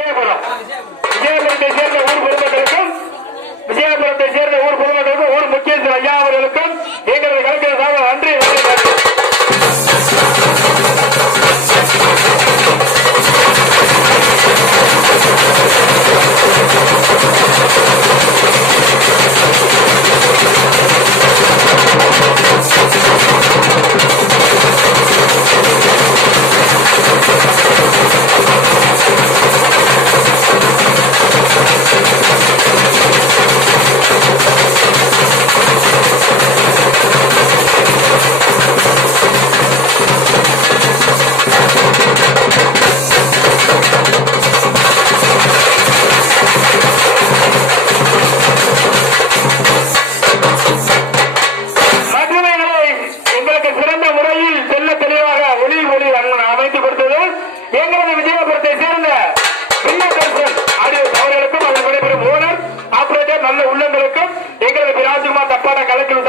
விஜயபுரம் விஜயபுரத்தை சேர்ந்த நல்ல உள்ளங்களுக்கும் எங்களது ராஜ்குமார் தப்பான கலெக்டர்